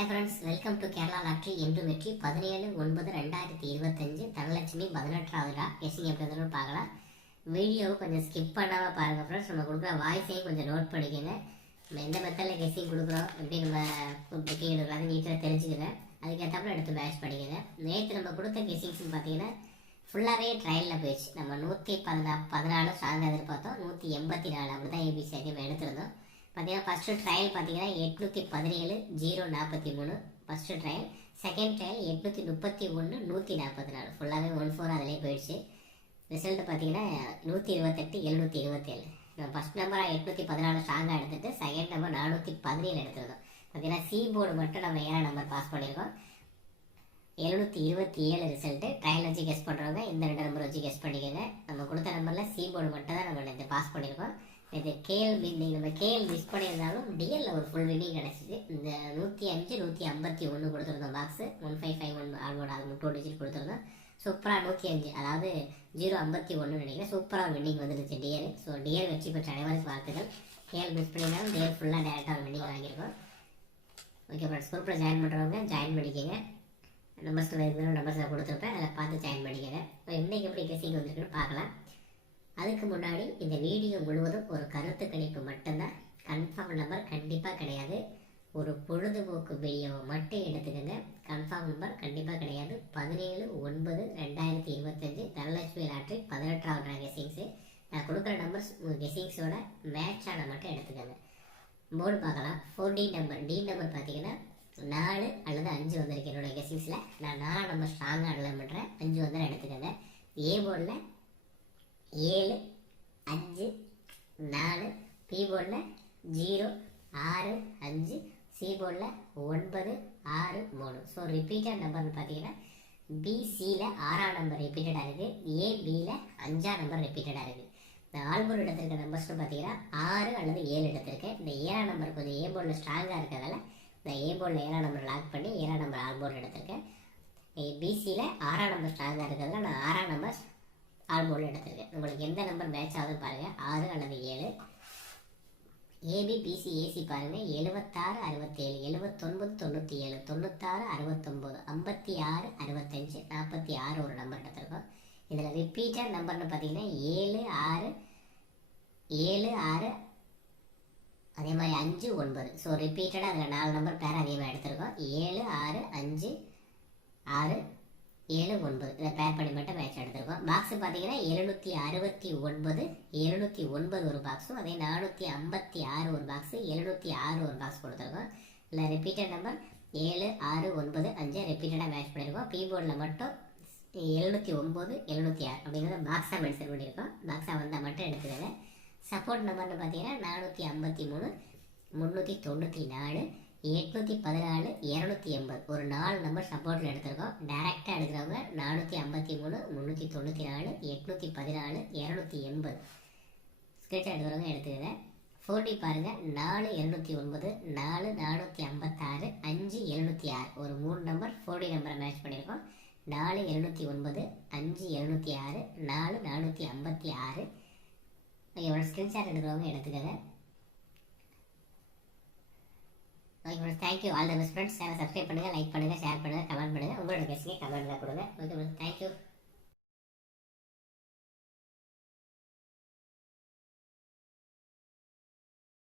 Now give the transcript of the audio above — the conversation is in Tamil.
Hi friends welcome to Kerala lottery இன்று வெற்றி பதினேழு ஒன்பது ரெண்டாயிரத்தி இருபத்தஞ்சு தனலட்சுமி பதினெட்டாவது ரா கெஸிங் எப்படி இருந்தாலும் பார்க்கலாம். வீடியோவை கொஞ்சம் ஸ்கிப் பண்ணாமல் பாருங்கள் ஃப்ரெண்ட்ஸ் நம்ம கொடுக்குற வாய்ஸையும் கொஞ்சம் நோட் பண்ணிக்கோங்க. நம்ம எந்த மெத்தடில் கெஸிங் கொடுக்குறோம் எப்படி நம்ம புக்கிங் எடுக்கலாம் நீட்டாக தெரிஞ்சுக்கிறேன். அதுக்கேற்றாப்புல எடுத்து மேட்ச் பண்ணிக்கோங்க. நேற்று நம்ம கொடுத்த கெஸிங்ஸ்னு பார்த்தீங்கன்னா ஃபுல்லாகவே ட்ரையலில் போயிடுச்சு. நம்ம நூற்றி பதினா பதினாலு சார்ந்த எதிர்பார்த்தோம். நூற்றி எண்பத்தி நாலு அப்படி தான் ஏபிசி அதிகமாக எடுத்திருந்தோம். பார்த்தீங்கன்னா ஃபஸ்ட்டு ட்ரையல் பார்த்தீங்கன்னா எட்நூற்றி பதினேழு ஜீரோ நாற்பத்தி மூணு ஃபஸ்ட்டு ட்ரையல் செகண்ட் ட்ரையல் எட்நூற்றி முப்பத்தி ஒன்று நூற்றி நாற்பத்தி நாலு ஃபுல்லாகவே ஒன் ஃபோர் அதிலே போயிடுச்சு. ரிசல்ட் பார்த்தீங்கன்னா நூற்றி இருபத்தெட்டு எழுநூற்றி இருபத்தேழு. நம்ம ஃபஸ்ட் நம்பராக எட்நூற்றி பதினாலு ஸ்ட்ராங்காக எடுத்துட்டு செகண்ட் நம்பர் நானூற்றி பதினேழு எடுத்துருந்தோம். பார்த்தீங்கன்னா சி போர்டு மட்டும் நம்ம ஏழாம் நம்பர் பாஸ் பண்ணியிருக்கோம். எழுநூற்றி இருபத்தி ஏழு ரிசல்ட்டு ட்ரையல் வச்சு கெஸ் பண்ணுறவங்க இந்த ரெண்டு நம்பர் வச்சு கெஸ் பண்ணிக்கோங்க. நம்ம கொடுத்த நம்பரில் சி போர்டு மட்டும் தான் நம்ம பாஸ் பண்ணியிருக்கோம். இது கேஎல் நீங்கள் நம்ம கேஎல் மிஸ் பண்ணியிருந்தாலும் டிஎல்ல ஒரு ஃபுல் வின்னிங் கிடச்சிது. இந்த நூற்றி அஞ்சு நூற்றி ஐம்பத்தி ஒன்று கொடுத்துருந்தோம் box one five five one almost அது டூ டிஜிட் கொடுத்துருந்தோம். சூப்பராக நூற்றி அஞ்சு அதாவது ஜீரோ ஐம்பத்தி ஒன்று நினைக்கிறேன். சூப்பராக வின்னிங் வந்துருச்சு டிஎல் ஸோ டிஎல் வெற்றி பெற்ற அனைவருக்கு வாழ்த்துக்கள். கேஎல் மிஸ் பண்ணியிருந்தாலும் டிஎல் ஃபுல்லாக டேரெக்டாக வின்னிங் வாங்கியிருக்கோம். ஓகே ஃப்ரெண்ட்ஸ் குரூப்பில் ஜாயின் பண்ணுறவங்க ஜாயின் பண்ணிக்கோங்க. நம்பர்ஸ் இருந்தாலும் நம்பர்ஸில் கொடுத்துருப்பேன். அதில் பார்த்து ஜாயின் பண்ணிக்கோங்க. இன்றைக்கி எப்படி கெஸிங் வந்துருக்குன்னு பார்க்கலாம். அதுக்கு முன்னாடி இந்த வீடியோ முழுவதும் ஒரு கருத்து கணிப்பு மட்டும்தான். கன்ஃபார்ம் நம்பர் கண்டிப்பாக கிடையாது. ஒரு பொழுதுபோக்கு வீடியோவை மட்டும் எடுத்துக்கோங்க. கன்ஃபார்ம் நம்பர் கண்டிப்பாக கிடையாது. பதினேழு ஒன்பது ரெண்டாயிரத்தி இருபத்தஞ்சு தனலட்சுமி லாட்ரி பதினெட்டாவது கெஸிங்ஸு நான் கொடுக்குற நம்பர்ஸ் உங்கள் கெஸிங்ஸோட மேட்சான மட்டும் எடுத்துக்கோங்க. போர்டு பார்க்கலாம். Four D number D number பார்த்தீங்கன்னா நாலு அல்லது அஞ்சு வந்திருக்கு என்னோட கெஸிங்ஸில் நான் நாலு நம்பர் ஸ்ட்ராங்காக இல்லை பண்ணுறேன் அஞ்சு வந்தால் எடுத்துக்கோங்க. ஏ போர்டில் ஏழு அஞ்சு நாலு பிபோர்டில் ஜீரோ ஆறு அஞ்சு சிபோர்டில் ஒன்பது ஆறு மூணு. ஸோ ரிப்பீட்டட் நம்பர்னு பார்த்தீங்கன்னா பிசியில் ஆறாம் நம்பர் ரிப்பீட்டடாக இருக்குது ஏபியில் அஞ்சாம் நம்பர் ரிப்பீட்டடாக இருக்குது இந்த ஆல்போர்டு எடுத்திருக்க நம்பர்ஸ்னு பார்த்தீங்கன்னா ஆறு அல்லது ஏழு எடுத்திருக்கேன். இந்த ஏழாம் நம்பர் கொஞ்சம் ஏ போர்டில் ஸ்ட்ராங்காக இருக்கிறதால இந்த ஏ போர்டில் ஏழாம் நம்பர் லாக் பண்ணி ஏழாம் நம்பர் ஆல்போர்டு எடுத்திருக்கேன். பிசியில் ஆறாம் நம்பர் ஸ்ட்ராங்காக இருக்கிறதுல நான் ஆறாம் நம்பர் ஹார்மோன் எடுத்துருக்கு உங்களுக்கு எந்த நம்பர் மேட்ச் ஆகுதுன்னு பாருங்கள் ஆறு அல்லது ஏழு. ஏபிபிசி ஏசி பாருங்கள் எழுபத்தாறு அறுபத்தேழு எழுபத்தொன்பது தொண்ணூற்றி ஏழு தொண்ணூத்தாறு அறுபத்தொம்போது ஐம்பத்தி ஆறு அறுபத்தஞ்சு நாற்பத்தி ஆறு ஒரு நம்பர் எடுத்திருக்கோம். இதில் ரிப்பீட்டட் நம்பர்னு பார்த்தீங்கன்னா ஏழு ஆறு ஏழு ஆறு அதே மாதிரி அஞ்சு ஒன்பது. ஸோ ரிப்பீட்டடாக அதில் நாலு நம்பர் பேர் அதிகமாக எடுத்திருக்கோம். ஏழு ஆறு அஞ்சு ஆறு ஏழு ஒன்பது. இதை பேர் பண்ணி மட்டும் மேட்ச் எடுத்திருக்கோம். பாக்ஸ் பார்த்தீங்கன்னா எழுநூற்றி அறுபத்தி ஒன்பது எழுநூற்றி ஒன்பது ஒரு பாக்ஸும் அதே நானூற்றி ஐம்பத்தி ஆறு ஒரு பாக்ஸு எழுநூற்றி ஆறு ஒரு பாக்ஸ் கொடுத்துருக்கோம். இல்லை ரிப்பீட்டட் நம்பர் ஏழு ஆறு ஒன்பது அஞ்சு ரிப்பீட்டடாக மேட்ச் பண்ணியிருக்கோம் பீபோர்டில் மட்டும் எழுநூற்றி ஒம்பது எழுநூற்றி ஆறு அப்படிங்கிறத பாக்ஸாக மென்ஷன் பண்ணியிருக்கோம். பாக்ஸாக வந்தால் மட்டும் எடுத்துக்கோங்க. சப்போர்ட் நம்பர்னு பார்த்தீங்கன்னா நானூற்றி ஐம்பத்தி மூணு முந்நூற்றி தொண்ணூற்றி நாலு எட்நூற்றி பதினாலு இரநூத்தி எண்பது. ஒரு நாலு நம்பர் சப்போர்ட்டில் எடுத்திருக்கோம். டேரெக்டாக எடுக்கிறவங்க நானூற்றி ஐம்பத்தி மூணு முந்நூற்றி தொண்ணூற்றி நாலு எட்நூற்றி பதினாலு இரநூத்தி எண்பது. ஸ்கிரீன்ஷாட் எடுக்கிறவங்க எடுத்துக்கங்க. ஃபோர்டி பாருங்கள் நாலு எழுநூற்றி ஒன்பது நாலு நானூற்றி ஐம்பத்தாறு அஞ்சு எழுநூற்றி ஆறு. ஒரு மூணு நம்பர் ஃபோர்டி நம்பரை மேட்ச் பண்ணியிருக்கோம். நாலு எழுநூற்றி ஒன்பது அஞ்சு எழுநூற்றி ஆறு நாலு நானூற்றி ஐம்பத்தி ஆறு. இவரோட ஸ்கிரீன்ஷாட் எடுக்கிறவங்க எடுத்துக்கங்க. உங்களுக்கு friends thank you all the best friends channel subscribe பண்ணுங்கள் லைக் பண்ணுங்கள் ஷேர் பண்ணுங்கள் கமெண்ட் பண்ணுங்கள் உங்களோட கெஸ்டிங்க கமெண்ட்டில் கொடுங்க. Okay friends thank you